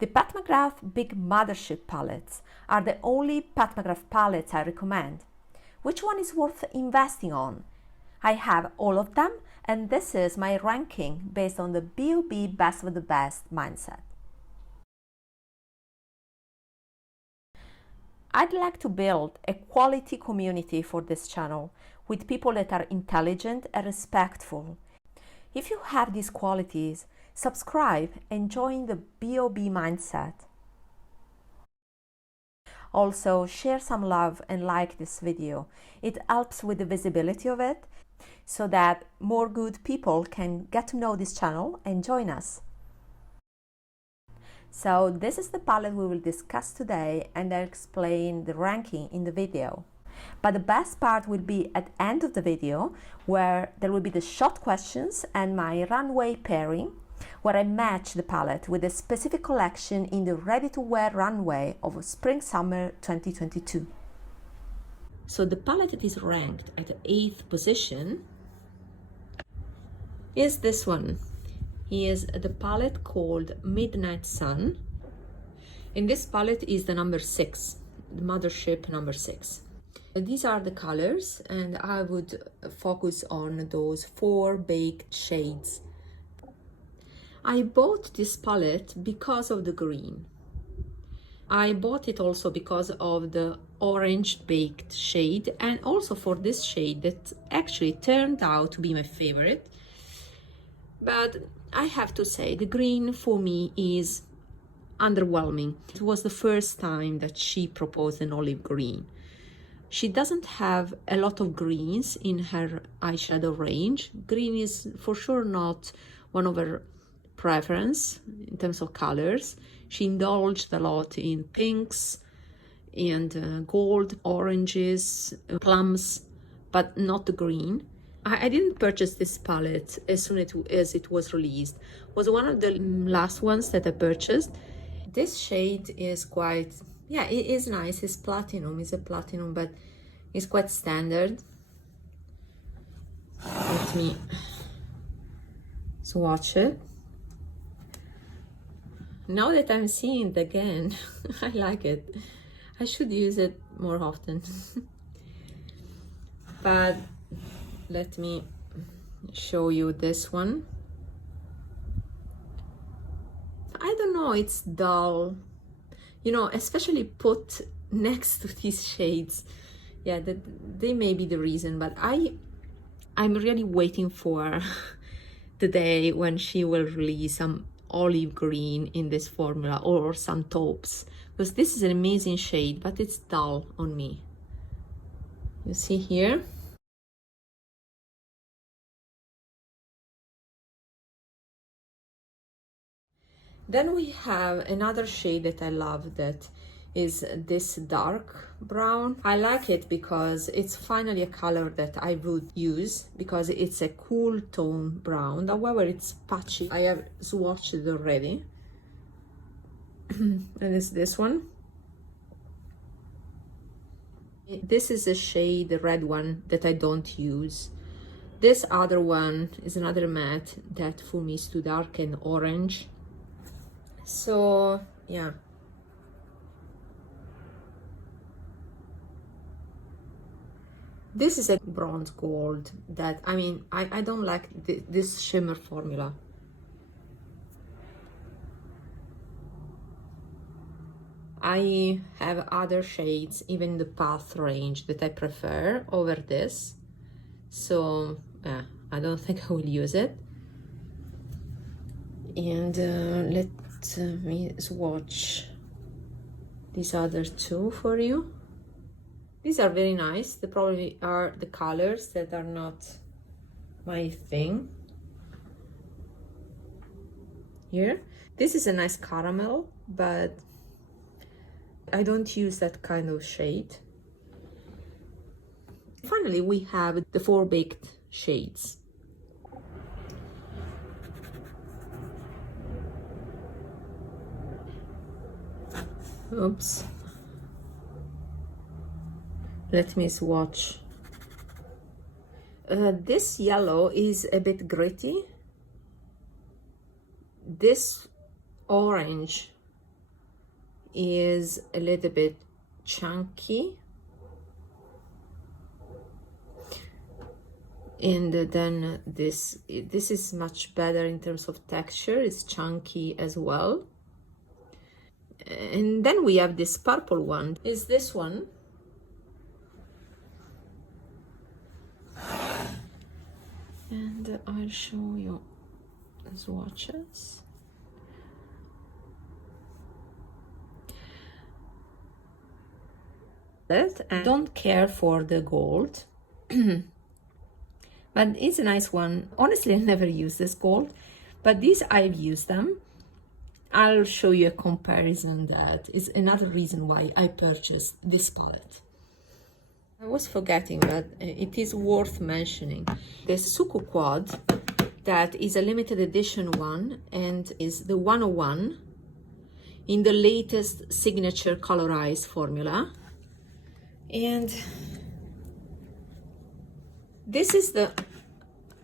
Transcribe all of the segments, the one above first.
The Pat McGrath Big Mothership palettes are the only Pat McGrath palettes I recommend. Which one is worth investing on? I have all of them, and this is my ranking based on the B.O.B. Best of the Best mindset. I'd like to build a quality community for this channel with people that are intelligent and respectful. If you have these qualities, subscribe and join the B.O.B. mindset. Also, share some love and like this video. It helps with the visibility of it so that more good people can get to know this channel and join us. So this is the palette we will discuss today, and I'll explain the ranking in the video. But the best part will be at the end of the video, where there will be the short questions and my runway pairing, where I match the palette with a specific collection in the ready-to-wear runway of Spring-Summer 2022. So the palette that is ranked at the 8th position is this one. Is the palette called Midnight Sun. And this palette is the number 6, the Mothership number 6. These are the colors, and I would focus on those 4 baked shades. I bought this palette because of the green. I bought it also because of the orange baked shade, and also for this shade that actually turned out to be my favorite. But I have to say, the green for me is underwhelming. It was the first time that she proposed an olive green. She doesn't have a lot of greens in her eyeshadow range. Green is for sure not one of her preference in terms of colors. She indulged a lot in pinks and gold, oranges, plums, but not the green. I didn't purchase this palette as soon as it was released. It was one of the last ones that I purchased. This shade is quite, yeah, it is nice. It's platinum, it's a platinum, but it's quite standard. Let me swatch it. Now that I'm seeing it again, I like it. I should use it more often. But let me show you this one. I don't know, it's dull. You know, especially put next to these shades. Yeah, they may be the reason, but I'm really waiting for the day when she will release some olive green in this formula, or some taupes, because this is an amazing shade, but it's dull on me. You see here? Then we have another shade that I love, that is this dark brown. I like it because it's finally a color that I would use, because it's a cool tone brown. However, it's patchy. I have swatched it already. And it's this one. This is a shade, the red one, that I don't use. This other one is another matte that for me is too dark and orange. So yeah, this is a bronze gold that, I mean, I don't like this shimmer formula. I have other shades, even the Path range, that I prefer over this. So yeah, I don't think I will use it. And let me swatch these other two for you. These are very nice. They probably are the colors that are not my thing. Here, this is a nice caramel, but I don't use that kind of shade. Finally, we have the 4 baked shades. Oops. Let me swatch. This yellow is a bit gritty. This orange is a little bit chunky, and then this is much better in terms of texture. It's chunky as well. And then we have this purple one, is this one. And I'll show you swatches. I don't care for the gold, but it's a nice one. Honestly, I never use this gold, but these I've used them. I'll show you a comparison. That is another reason why I purchased this palette. I was forgetting, but it is worth mentioning. The Suqqu quad, that is a limited edition one and is the 101 in the latest signature colorized formula. And this is the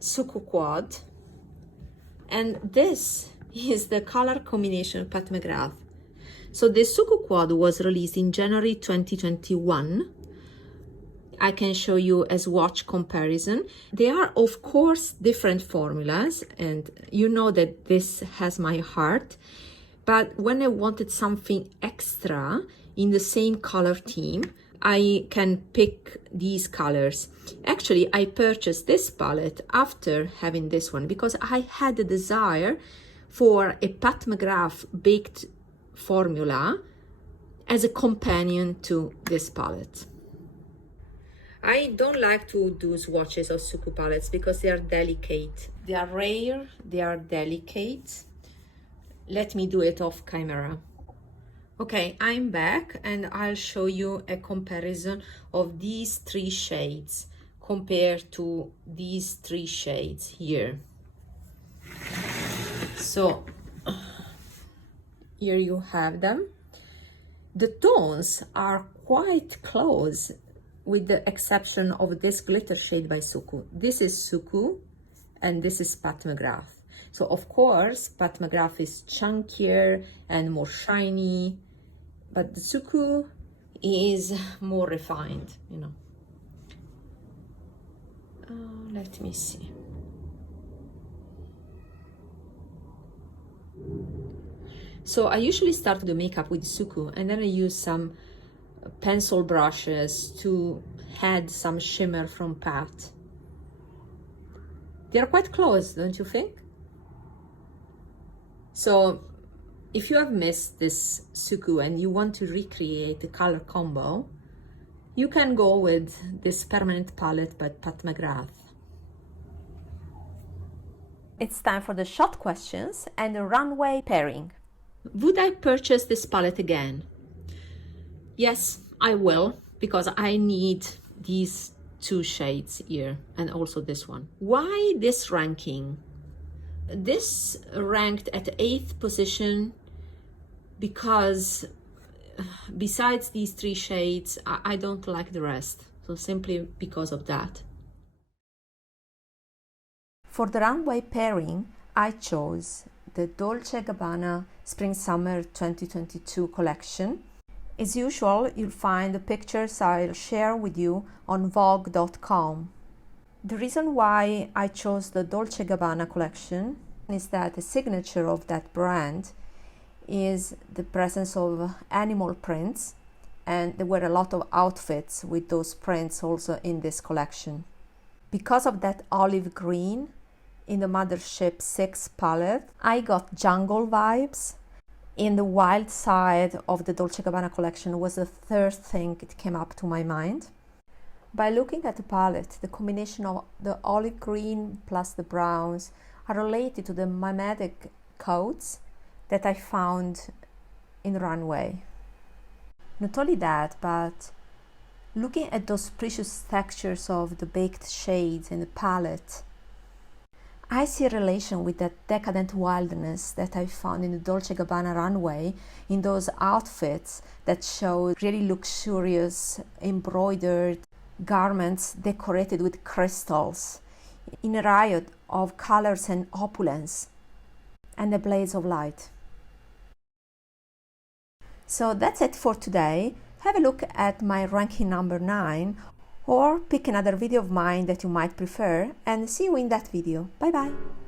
Suqqu quad, and this is the color combination Pat McGrath. So the Suqqu quad was released in January 2021. I can show you a swatch comparison. They are of course different formulas, and you know that this has my heart, but when I wanted something extra in the same color theme, I can pick these colors. Actually, I purchased this palette after having this one because I had a desire for a Pat McGrath baked formula as a companion to this palette. I don't like to do swatches of Suqqu palettes because they are delicate. They are rare, they are delicate. Let me do it off camera. Okay, I'm back and I'll show you a comparison of these three shades compared to these three shades here. So here you have them. The tones are quite close with the exception of this glitter shade by Suqqu. This is Suqqu and this is Pat McGrath. So of course, Pat McGrath is chunkier and more shiny, but the Suqqu is more refined, you know. Let me see. So I usually start the makeup with Suqqu and then I use some pencil brushes to add some shimmer from Pat. They're quite close, don't you think? So if you have missed this Suqqu and you want to recreate the color combo, you can go with this permanent palette by Pat McGrath. It's time for the shot questions and the runway pairing. Would I purchase this palette again? Yes, I will, because I need these two shades here and also this one. Why this ranking? This ranked at 8th position because besides these three shades, I don't like the rest. So simply because of that. For the runway pairing, I chose the Dolce & Gabbana Spring Summer 2022 collection. As usual, you'll find the pictures I'll share with you on Vogue.com. The reason why I chose the Dolce & Gabbana collection is that the signature of that brand is the presence of animal prints, and there were a lot of outfits with those prints also in this collection. Because of that olive green in the Mothership 6 palette, I got jungle vibes. In the wild side of the Dolce & Gabbana collection was the third thing that came up to my mind. By looking at the palette, the combination of the olive green plus the browns are related to the mimetic coats that I found in Runway. Not only that, but looking at those precious textures of the baked shades in the palette, I see a relation with that decadent wildness that I found in the Dolce & Gabbana Runway, in those outfits that show really luxurious embroidered garments decorated with crystals in a riot of colors and opulence and a blaze of light. So that's it for today. Have a look at my ranking number 9 or pick another video of mine that you might prefer and see you in that video. Bye bye!